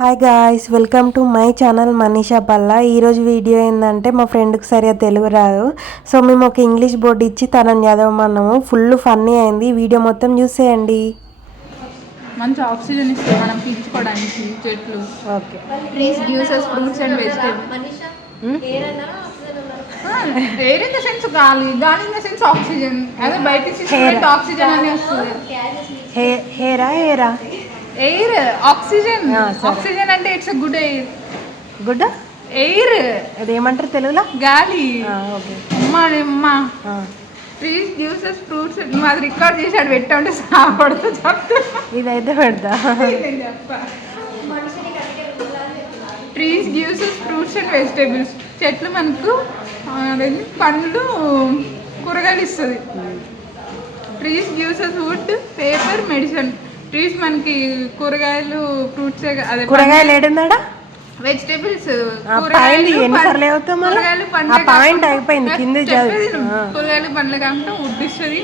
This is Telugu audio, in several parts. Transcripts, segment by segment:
Hi guys, welcome to my channel Manisha Palla. ఈరోజు వీడియో ఏంటంటే మా ఫ్రెండ్కి సరిగా తెలుగు రాదు, సో మేము ఒక ఇంగ్లీష్ బోర్డు ఇచ్చి తనని చదవమన్నాము. ఫుల్ ఫన్నీ అయింది. వీడియో మొత్తం చూసేయండి. మంచి ఆక్సిజన్ ఇస్తాయి మనం పీల్చుకోవడానికి చెట్లు. Okay, trees gives us fruits and vegetables. Air in the sense గాలి, గాలి ఇన్ ద సెన్స్ ఆక్సిజన్. అదే బయట సిస్టమ్ ఆక్సిజన్ అని వస్తుంది. హేరా హేరా ఎయిర్ ఆక్సిజన్. ఆక్సిజన్ అంటే it's a good air. Good air అదేమంటారు తెలుగులో? గాలి. అమ్మా ట్రీస్ గివ్స్ us ఫ్రూట్స్. నువ్వు అది రికార్డ్ చేసి అది పెట్టంటే సాపడుతూ చెప్తా. ఇదైతే పెడతా. Trees gives us fruits and vegetables. చెట్లు మనకు పండ్లు కూరగాయలు ఇస్తుంది. Trees gives us wood, paper, medicine. Trees మనకి కూరగాయలు, ఫ్రూట్స్, అదే కూరగాయలు ఏడున్నాడా? వెజిటేబుల్స్, కూరగాయలు పండ్లు కాకుండా వుడ్ ఇస్తుంది.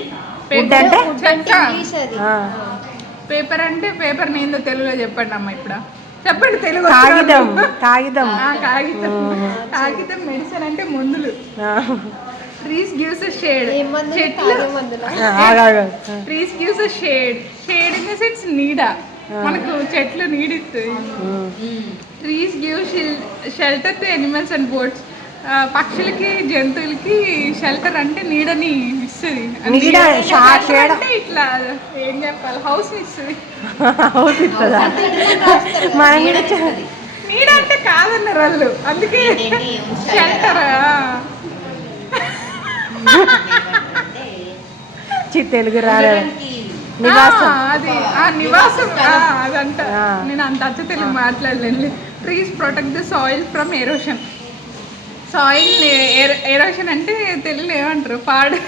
పేపర్ అంటే పేపర్ ఏందో తెలుగులో చెప్పండి అమ్మ. ఇప్పుడు చెప్పండి తెలుగు. కాగితం. కాగితం కాగితం. మెడిసిన్ అంటే మందులు. Trees gives a shade. చెట్లు. Trees gives a shade. Shade in the sense నీడ. మనకు చెట్లు నీడిస్తుంది. Trees give shelter to animals and birds. పక్షులకి, జంతువులకి షెల్టర్ అంటే నీడని ఇస్తుంది. అంటే ఇట్లా ఏం చెప్పాలి, హౌస్ ఇస్తుంది. నీడ అంటే కాదన్నారు వాళ్ళు, అందుకే షెల్టర్. తెలుగు రాలేదు. నివాసం. అది నివాసం అదంట. నేను అంత అచ్చ తెలుగు మాట్లాడలేను. Trees protect the soil from erosion. Soil erosion అంటే తెలుగులో ఏమంటారు? పాడు.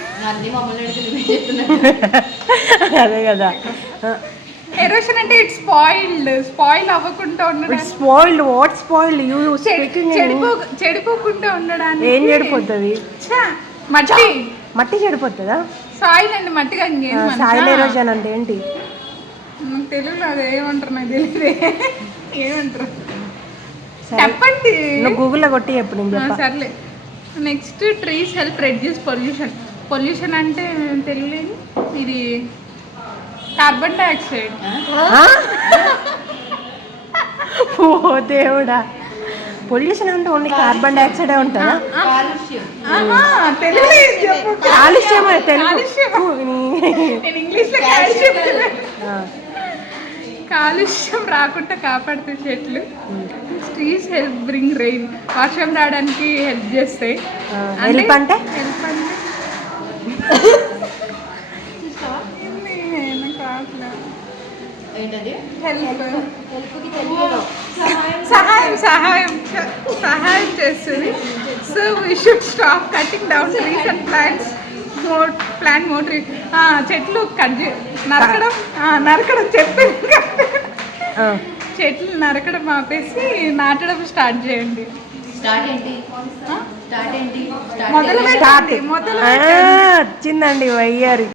అదే కదా. ఎరోషన్ అంటే ఇట్స్ స్పాయిల్డ్. స్పాయిల్ అవ్వకుండా ఉండడం. Spoiled. What spoiled? You speaking. చెడిపోకుండా ఉండడానికి. ఏం చెడిపోతుంది? మట్టి. మట్టి చెడిపోతుందా? సాయిల్ అండి, మట్టి కాదు. సాయిల్ ఎరోషన్ అంటే ఏంటి తెలుగులో? అది ఏమంటారు నాకు తెలియదు. ఏమంటారు చెప్పండి. గూగుల్లో కొట్టి ఎప్పుడు. సర్లే. Next, trees help reduce pollution. Pollution అంటే తెలియలేదు. ఇది కార్బన్ డైఆక్సైడ్. ఓ దేవుడా, పొల్యూషన్ అంటే ఓన్లీ కార్బన్ డైఆక్సైడే ఉంటుందా? కాలుష్యం. కాలుష్యం రాకుండా కాపాడుతాయి చెట్లు. Trees help bring rain. వర్షం రావడానికి హెల్ప్ చేస్తాయి. హెల్ప్ అంటే సహాయం చేస్తుంది. So we should stop cutting down trees and plant more trees. చెట్లు నరకడం చెట్లు నరకడం ఆపేసి నాటడం స్టార్ట్ చేయండి. వచ్చిందండి వయ్యారి.